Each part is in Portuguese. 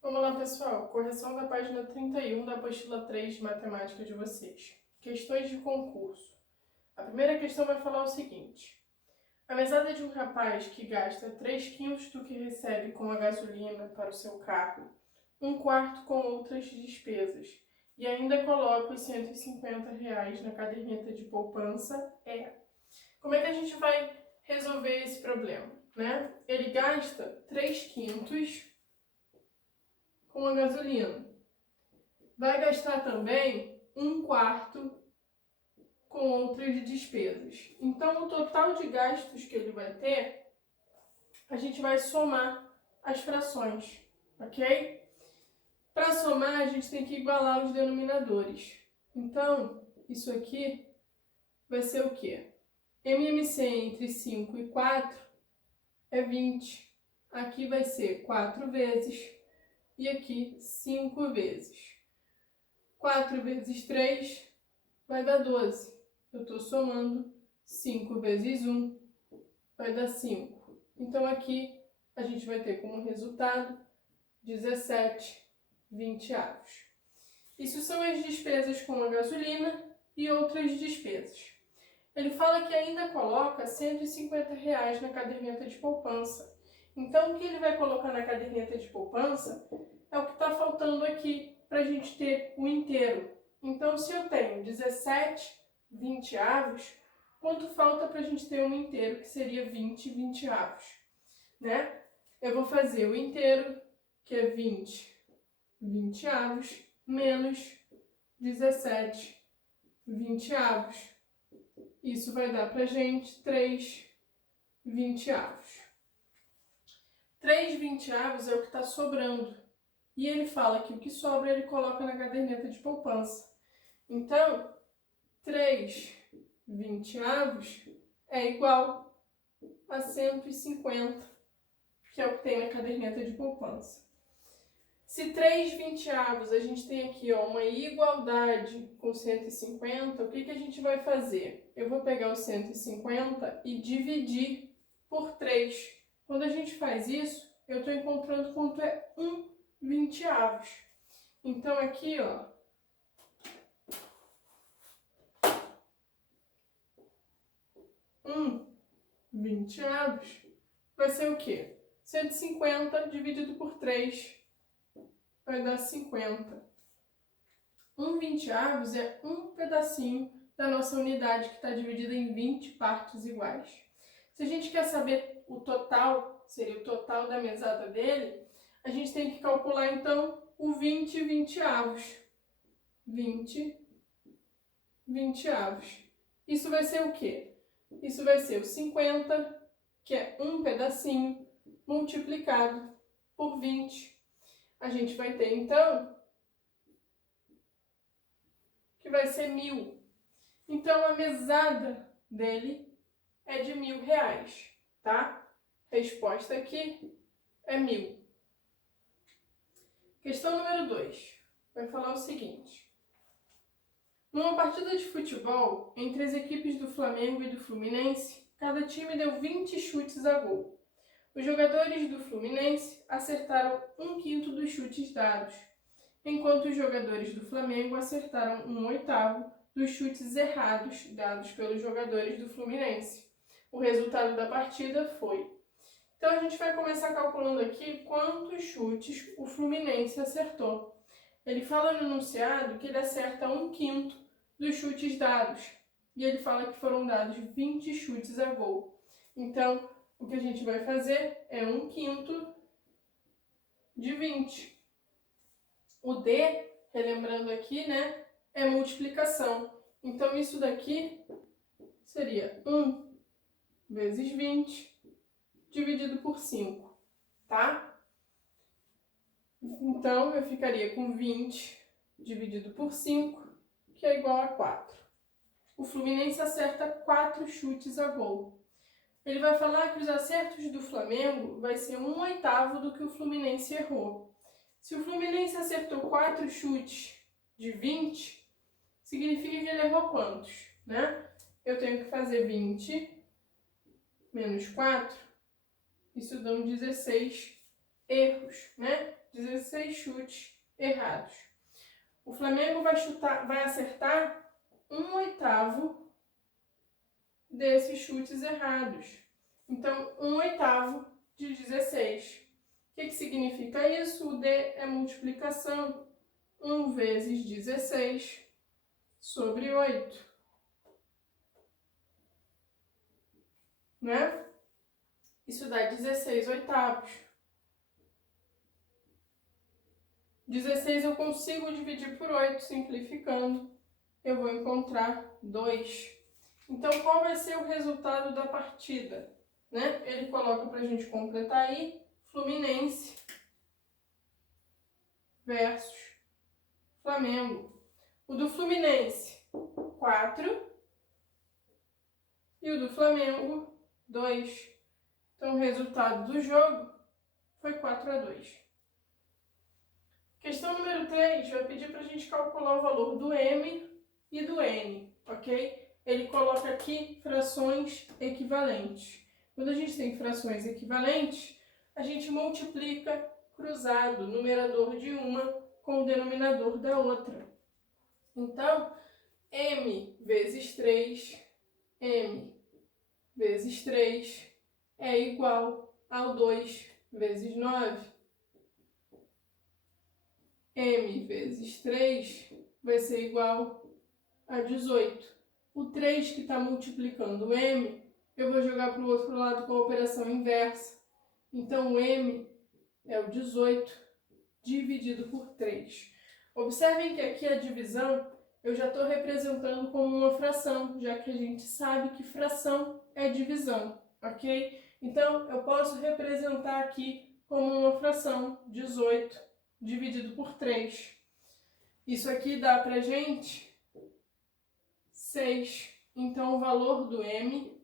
Vamos lá, pessoal. Correção da página 31 da apostila 3 de matemática de vocês. Questões de concurso. A primeira questão vai falar o seguinte. A mesada de um rapaz que gasta 3 quintos do que recebe com a gasolina para o seu carro, um quarto com outras despesas, e ainda coloca os R$ 150 na caderneta de poupança é. Como é que a gente vai resolver esse problema, né? Ele gasta 3 quintos com a gasolina. Vai gastar também um quarto com outras despesas. Então, o total de gastos que ele vai ter, a gente vai somar as frações, ok? Para somar, a gente tem que igualar os denominadores. Então, isso aqui vai ser o quê? MMC entre 5 e 4 é 20. Aqui vai ser 4 vezes e aqui 5 vezes. 4 vezes 3 vai dar 12. Eu estou somando 5 vezes 1 vai dar 5. Então, aqui a gente vai ter como resultado 17/20. Isso são as despesas com a gasolina e outras despesas. Ele fala que ainda coloca R$ 150 na caderneta de poupança. Então, o que ele vai colocar na caderneta de poupança é o que está faltando aqui para a gente ter o inteiro. Então, se eu tenho 17/20, quanto falta para a gente ter um inteiro, que seria 20/20, né? Eu vou fazer o inteiro, que é 20/20, menos 17/20. Isso vai dar para a gente 3/20. 3/20 é o que está sobrando. E ele fala que o que sobra ele coloca na caderneta de poupança. Então, 3/20 é igual a 150, que é o que tem na caderneta de poupança. Se 3/20 a gente tem aqui uma igualdade com 150, o que a gente vai fazer? Eu vou pegar o 150 e dividir por 3. Quando a gente faz isso, eu estou encontrando quanto é 1/20. Então, aqui, 1/20 vai ser o quê? 150 dividido por 3 vai dar 50. 1/20 é um pedacinho da nossa unidade que está dividida em 20 partes iguais. Se a gente quer saber o total, seria o total da mesada dele, a gente tem que calcular então o 20/20. 20/20. Isso vai ser o quê? Isso vai ser o 50, que é um pedacinho, multiplicado por 20. A gente vai ter então que vai ser 1.000. Então, a mesada dele é de R$ 1.000, tá? Resposta aqui é 1.000. Questão número 2. Vai falar o seguinte. Numa partida de futebol entre as equipes do Flamengo e do Fluminense, cada time deu 20 chutes a gol. Os jogadores do Fluminense acertaram um quinto dos chutes dados, enquanto os jogadores do Flamengo acertaram 1/8 dos chutes errados dados pelos jogadores do Fluminense. O resultado da partida foi. Então, a gente vai começar calculando aqui quantos chutes o Fluminense acertou. Ele fala no enunciado que ele acerta um quinto dos chutes dados. E ele fala que foram dados 20 chutes a gol. Então, o que a gente vai fazer é um quinto de 20. O D, relembrando aqui, né, é multiplicação. Então, isso daqui seria 1 vezes 20 dividido por 5, tá? Então, eu ficaria com 20 dividido por 5, que é igual a 4. O Fluminense acerta 4 chutes a gol. Ele vai falar que os acertos do Flamengo vai ser 1/8 do que o Fluminense errou. Se o Fluminense acertou 4 chutes de 20, significa que ele errou quantos, né? Eu tenho que fazer 20 menos 4, isso dá 16 erros, né? 16 chutes errados. O Flamengo vai acertar 1/8 desses chutes errados. Então, 1/8 de 16. O que significa isso? O D é multiplicação. 1 vezes 16 sobre 8. Né? Isso dá 16/8. 16 eu consigo dividir por 8, simplificando. Eu vou encontrar 2. Então, qual vai ser o resultado da partida? Né? Ele coloca para a gente completar aí, Fluminense versus Flamengo. O do Fluminense, 4. E o do Flamengo, 2. Então, o resultado do jogo foi 4/2. Questão número 3 vai pedir para a gente calcular o valor do M e do N, ok? Ele coloca aqui frações equivalentes. Quando a gente tem frações equivalentes, a gente multiplica cruzado, o numerador de uma com o denominador da outra. Então, M vezes 3, M vezes 3 é igual ao 2 vezes 9. M vezes 3 vai ser igual a 18. O 3 que está multiplicando o M, eu vou jogar para o outro lado com a operação inversa. Então, o M é o 18 dividido por 3. Observem que aqui a divisão eu já estou representando como uma fração, já que a gente sabe que fração é divisão, ok? Então, eu posso representar aqui como uma fração, 18 dividido por 3. Isso aqui dá pra gente 6. Então, o valor do M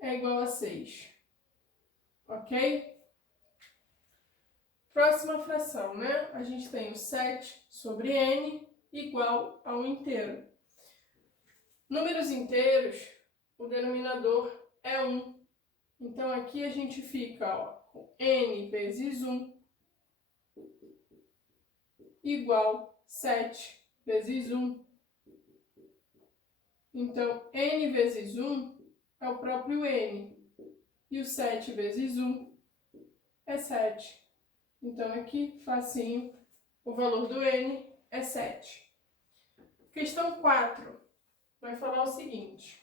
é igual a 6. Ok? Próxima fração, né? A gente tem o 7 sobre N igual a 1 inteiro. Números inteiros, o denominador é 1. Então, aqui a gente fica com N vezes 1 igual 7 vezes 1. Então, N vezes 1 é o próprio N. E o 7 vezes 1 é 7. Então, aqui, facinho, o valor do N é 7. Questão 4 vai falar o seguinte.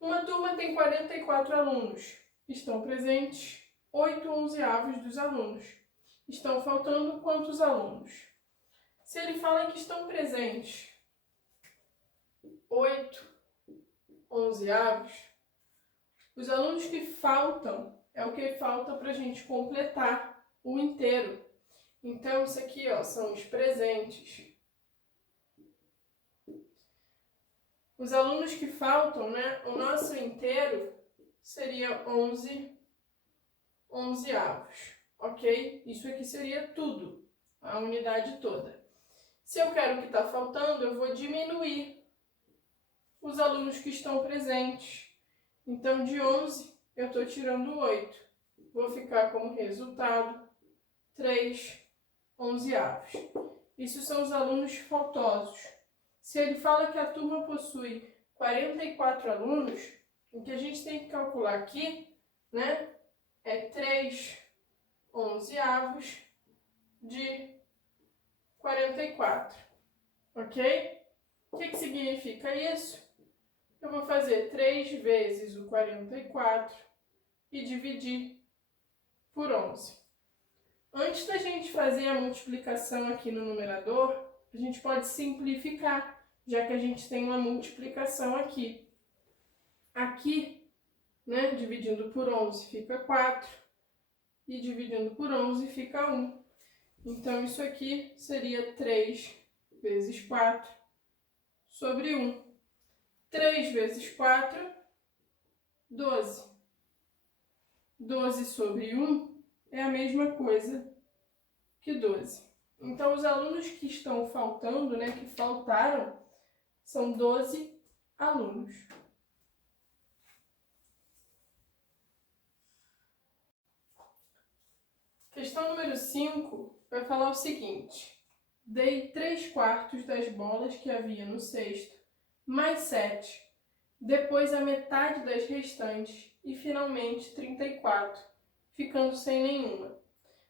Uma turma tem 44 alunos. Estão presentes 8/11 dos alunos. Estão faltando quantos alunos? Se ele fala que estão presentes 8/11, os alunos que faltam é o que falta para a gente completar o inteiro. Então, isso aqui ó, são os presentes. Os alunos que faltam, né? O nosso inteiro seria 11/11, ok? Isso aqui seria tudo, a unidade toda. Se eu quero o que está faltando, eu vou diminuir os alunos que estão presentes. Então, de 11, eu estou tirando 8. Vou ficar como resultado 3/11. Isso são os alunos faltosos. Se ele fala que a turma possui 44 alunos, o que a gente tem que calcular aqui, né, é 3/11 de 44, ok? O que significa isso? Eu vou fazer 3 vezes o 44 e dividir por 11. Antes da gente fazer a multiplicação aqui no numerador, a gente pode simplificar, já que a gente tem uma multiplicação aqui. Aqui, né, dividindo por 11 fica 4 e dividindo por 11 fica 1. Então, isso aqui seria 3 vezes 4 sobre 1. 3 vezes 4, 12. 12 sobre 1 é a mesma coisa que 12. Então, os alunos que estão faltando, né, que faltaram, são 12 alunos. Questão número 5 vai falar o seguinte. Dei 3/4 das bolas que havia no cesto, mais 7. Depois a metade das restantes e finalmente 34, ficando sem nenhuma.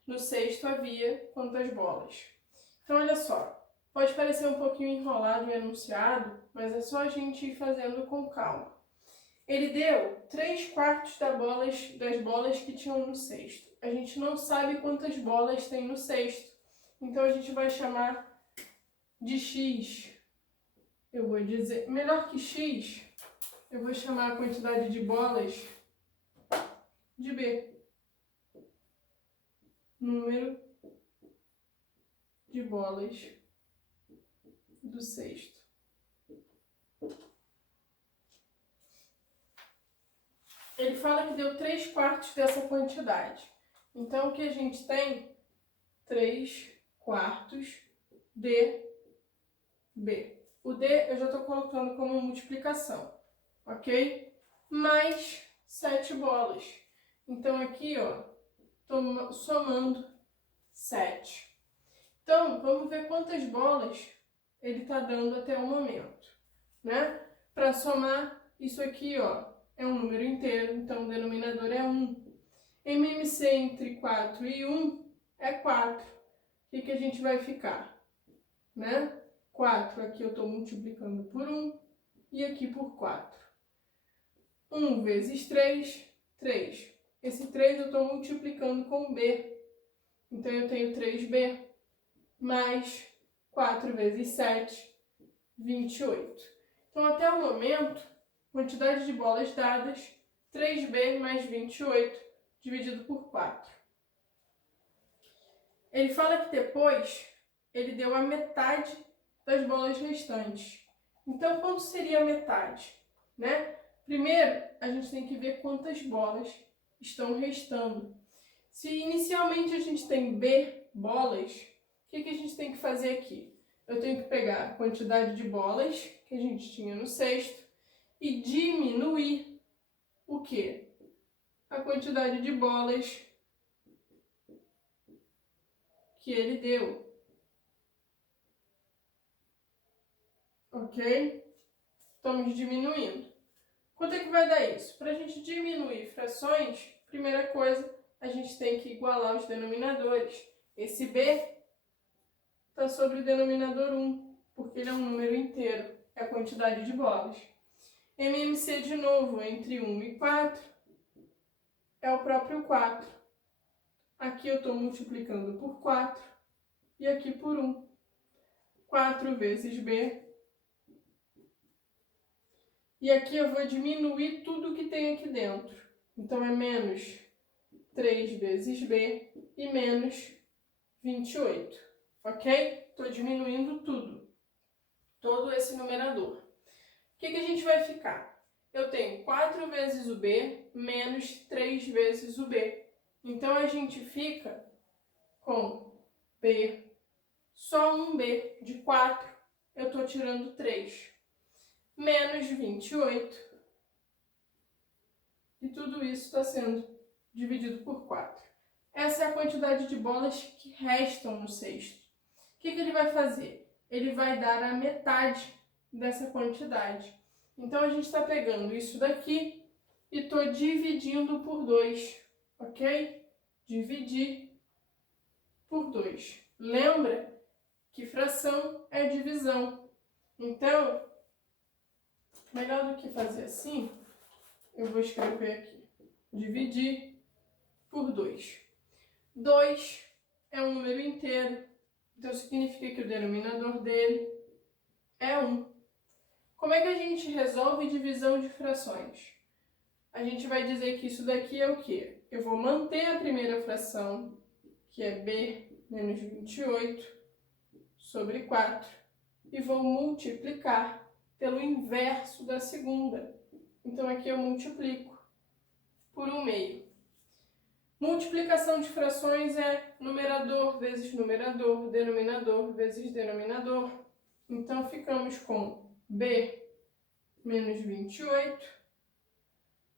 No cesto havia quantas bolas? Então, olha só, pode parecer um pouquinho enrolado o enunciado, mas é só a gente ir fazendo com calma. Ele deu 3/4 das bolas que tinham no cesto. A gente não sabe quantas bolas tem no cesto, então a gente vai chamar de X. Eu vou dizer, melhor que X, eu vou chamar a quantidade de bolas de B. Número de bolas do cesto. Ele fala que deu 3/4 dessa quantidade. Então, o que a gente tem? 3/4 de B. O D eu já estou colocando como multiplicação, ok? Mais 7 bolas. Então, aqui, ó, estou somando 7. Então, vamos ver quantas bolas ele está dando até o momento, né? Para somar isso aqui, ó, é um número inteiro, então o denominador é 1. MMC entre 4 e 1 é 4. O que a gente vai ficar? Né? 4 aqui eu estou multiplicando por 1 e aqui por 4. 1 vezes 3, 3. Esse 3 eu estou multiplicando com B. Então eu tenho 3B mais 4 vezes 7, 28. Então até o momento, quantidade de bolas dadas, 3B mais 28, dividido por 4. Ele fala que depois ele deu a metade das bolas restantes. Então, quanto seria a metade? Né? Primeiro, a gente tem que ver quantas bolas estão restando. Se inicialmente a gente tem B bolas, o que a gente tem que fazer aqui? Eu tenho que pegar a quantidade de bolas que a gente tinha no cesto e diminuir o quê? A quantidade de bolas que ele deu. Ok? Estamos diminuindo. Quanto é que vai dar isso? Para a gente diminuir frações, primeira coisa, a gente tem que igualar os denominadores. Esse B está sobre o denominador 1, porque ele é um número inteiro, é a quantidade de bolas. MMC de novo, entre 1 e 4, é o próprio 4. Aqui eu estou multiplicando por 4 e aqui por 1. 4 vezes B. E aqui eu vou diminuir tudo que tem aqui dentro. Então, é menos 3 vezes B e menos 28. Ok? Estou diminuindo tudo. Todo esse numerador. O que a gente vai ficar? Eu tenho 4 vezes o B menos 3 vezes o B. Então, a gente fica com B, só um B de 4, eu estou tirando 3. Menos 28. E tudo isso está sendo dividido por 4. Essa é a quantidade de bolas que restam no cesto. O que ele vai fazer? Ele vai dar a metade dessa quantidade. Então, a gente está pegando isso daqui e estou dividindo por 2, ok? Dividir por 2. Lembra que fração é divisão. Então, melhor do que fazer assim, eu vou escrever aqui. Dividir por 2. 2 é um número inteiro, então significa que o denominador dele é 1. Como é que a gente resolve divisão de frações? A gente vai dizer que isso daqui é o quê? Eu vou manter a primeira fração, que é B menos 28, sobre 4, e vou multiplicar pelo inverso da segunda. Então, aqui eu multiplico por 1/2. Multiplicação de frações é numerador vezes numerador, denominador vezes denominador. Então, ficamos com B menos 28.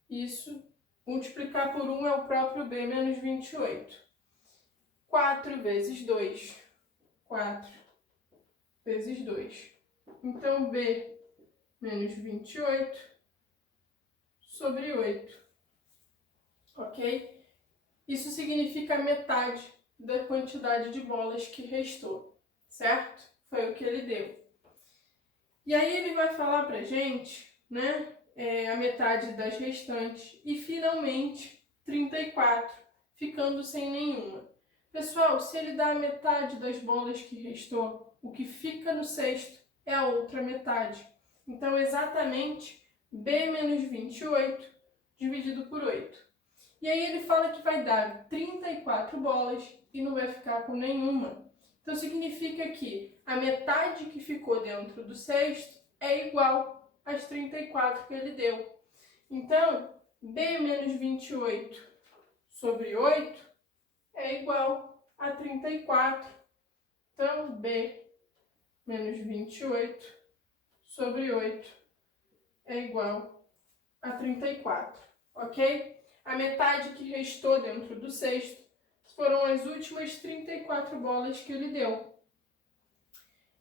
Isso, multiplicar por 1 é o próprio B menos 28. 4 vezes 2. 4 vezes 2. Então, B menos 28 sobre 8. Ok? Isso significa metade da quantidade de bolas que restou, certo? Foi o que ele deu. E aí ele vai falar pra gente, né, a metade das restantes e finalmente 34, ficando sem nenhuma. Pessoal, se ele dá a metade das bolas que restou, o que fica no cesto é a outra metade. Então, exatamente B menos 28 dividido por 8. E aí ele fala que vai dar 34 bolas e não vai ficar com nenhuma. Então, significa que a metade que ficou dentro do cesto é igual às 34 que ele deu. Então, B menos 28 sobre 8 é igual a 34. Então, B menos 28 sobre 8 é igual a 34, ok? A metade que restou dentro do cesto foram as últimas 34 bolas que ele deu.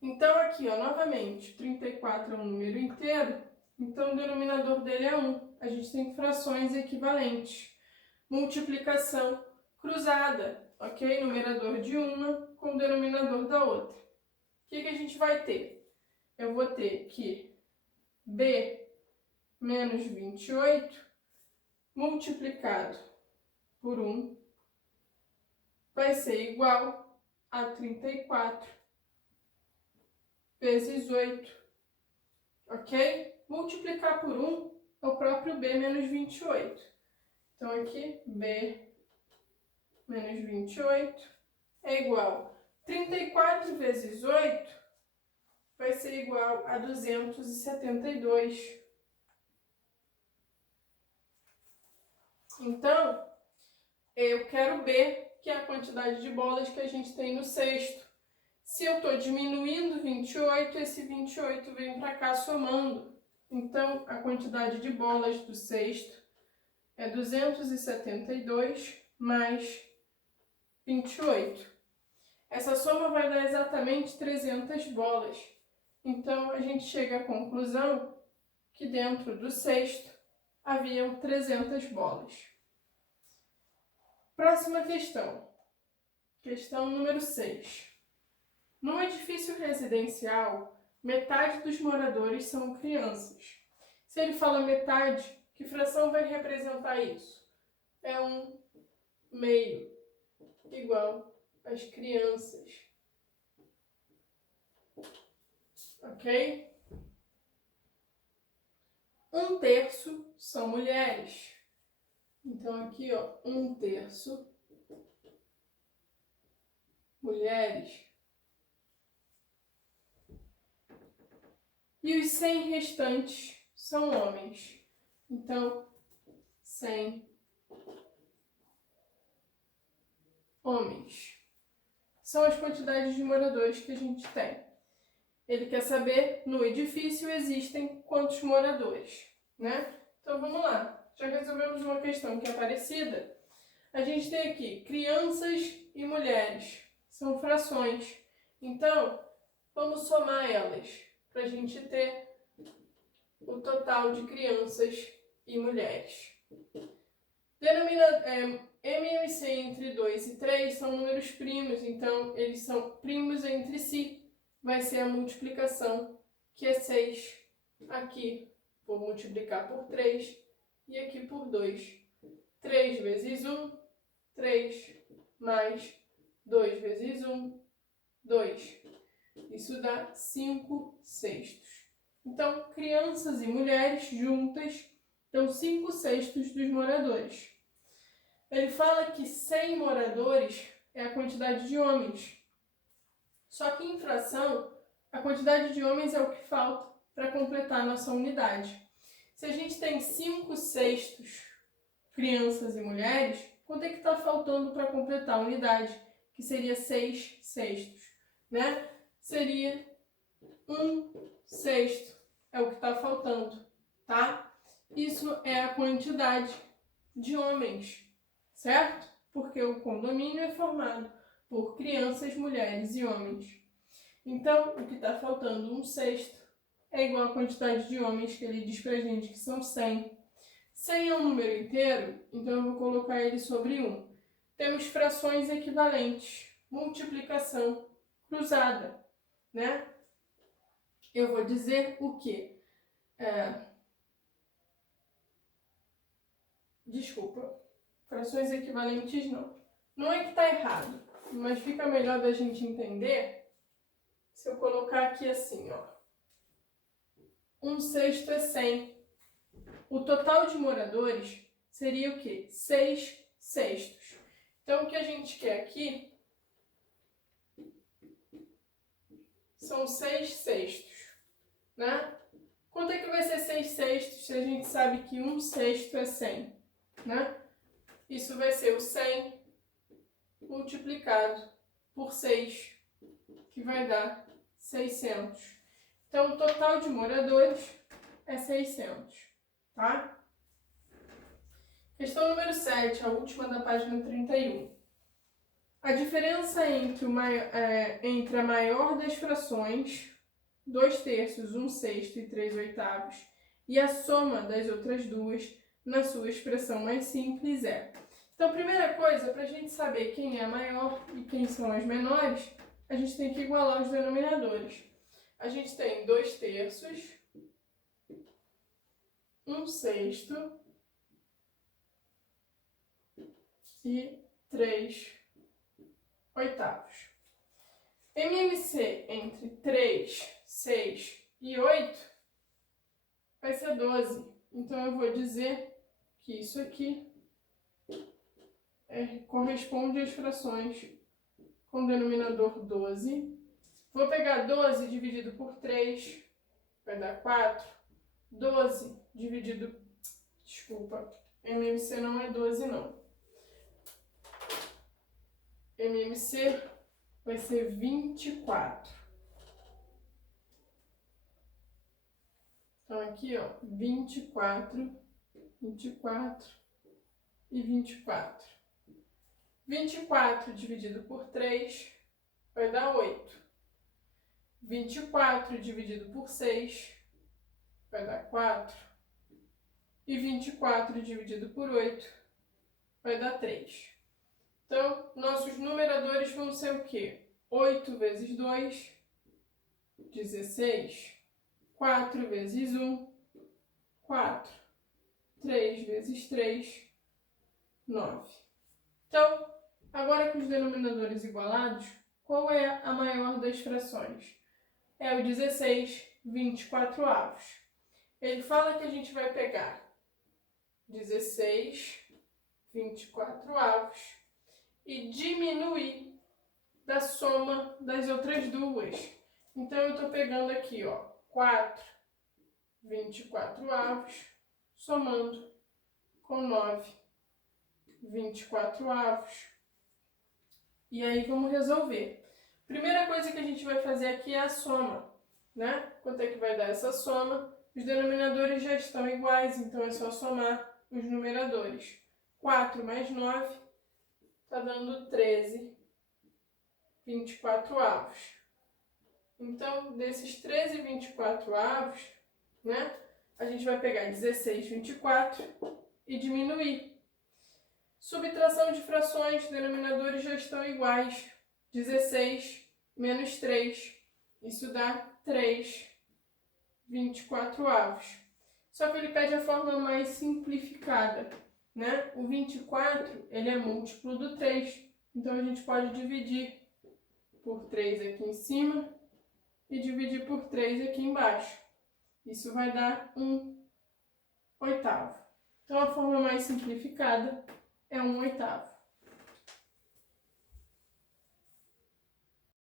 Então, aqui, ó, novamente, 34 é um número inteiro, então o denominador dele é 1. A gente tem frações equivalentes. Multiplicação cruzada, ok? Numerador de uma com o denominador da outra. O que a gente vai ter? Eu vou ter que B menos 28 multiplicado por 1 vai ser igual a 34 vezes 8, ok? Multiplicar por 1 é o próprio B menos 28. Então, aqui, B menos 28 é igual a 34 vezes 8 vai ser igual a 272. Então, eu quero B, que é a quantidade de bolas que a gente tem no cesto. Se eu estou diminuindo 28, esse 28 vem para cá somando. Então, a quantidade de bolas do cesto é 272 mais 28. Essa soma vai dar exatamente 300 bolas. Então, a gente chega à conclusão que dentro do cesto haviam 300 bolas. Próxima questão. Questão número 6. Num edifício residencial, metade dos moradores são crianças. Se ele fala metade, que fração vai representar isso? É 1/2 igual às crianças. Ok? 1/3 são mulheres. Então, aqui, ó, 1/3 mulheres. E os 100 restantes são homens. Então, 100 homens. São as quantidades de moradores que a gente tem. Ele quer saber, no edifício existem quantos moradores, né? Então, vamos lá. Já resolvemos uma questão que é parecida. A gente tem aqui crianças e mulheres. São frações. Então, vamos somar elas para a gente ter o total de crianças e mulheres. M e C entre 2 e 3 são números primos, então eles são primos entre si. Vai ser a multiplicação, que é 6. Aqui, vou multiplicar por 3 e aqui por 2. 3 vezes 1, 3, mais 2 vezes 1, 2. Isso dá 5/6. Então, crianças e mulheres juntas dão 5/6 dos moradores. Ele fala que 100 moradores é a quantidade de homens. Só que em fração, a quantidade de homens é o que falta para completar a nossa unidade. Se a gente tem 5/6 crianças e mulheres, quanto é que está faltando para completar a unidade? Que seria 6/6, né? Seria 1/6 é o que está faltando, tá? Isso é a quantidade de homens, certo? Porque o condomínio é formado por crianças, mulheres e homens. Então, o que está faltando, 1/6, é igual à quantidade de homens que ele diz pra gente, que são 100. 100 é um número inteiro, então eu vou colocar ele sobre 1. Temos frações equivalentes, multiplicação cruzada, né? Eu vou dizer o quê? Desculpa, frações equivalentes não. Não é que está errado, mas fica melhor da gente entender se eu colocar aqui assim, ó. 1/6 é 100. O total de moradores seria o quê? 6/6. Então, o que a gente quer aqui são 6/6, né? Quanto é que vai ser 6/6 se a gente sabe que 1/6 é 100, né? Isso vai ser o 100 multiplicado por 6, que vai dar 600. Então, o total de moradores é 600, tá? Questão número 7, a última da página 31. A diferença entre a maior das frações, 2/3, 1/6 e 3/8, e a soma das outras duas, na sua expressão mais simples, é. Então, primeira coisa, para a gente saber quem é a maior e quem são as menores, a gente tem que igualar os denominadores. A gente tem 2/3, 1/6 e 3/8. MMC entre 3, 6 e 8 vai ser 12. Então, eu vou dizer que isso aqui corresponde às frações com denominador 12. Vou pegar 12 dividido por 3, vai dar 4. 12 dividido... Desculpa, MMC não é 12, não. MMC vai ser 24. Então, aqui, ó, 24, 24 e 24. 24 dividido por 3 vai dar 8. 24 dividido por 6 vai dar 4. E 24 dividido por 8 vai dar 3. Então, nossos numeradores vão ser o quê? 8 vezes 2, 16. 4 vezes 1, 4. 3 vezes 3, 9. Então, agora com os denominadores igualados, qual é a maior das frações? É o 16/24. Ele fala que a gente vai pegar 16/24 e diminuir da soma das outras duas. Então, eu estou pegando aqui, ó, 4/24, somando com 9/24. E aí, vamos resolver. Primeira coisa que a gente vai fazer aqui é a soma, né? Quanto é que vai dar essa soma? Os denominadores já estão iguais, então é só somar os numeradores. 4 mais 9 está dando 13/24. Então, desses 13/24, né, a gente vai pegar 16/24 e diminuir. Subtração de frações, denominadores já estão iguais. 16 menos 3, isso dá 3/24. Só que ele pede a forma mais simplificada, né? O 24, ele é múltiplo do 3, então a gente pode dividir por 3 aqui em cima e dividir por 3 aqui embaixo. Isso vai dar 1/8. Então, a forma mais simplificada é 1/8.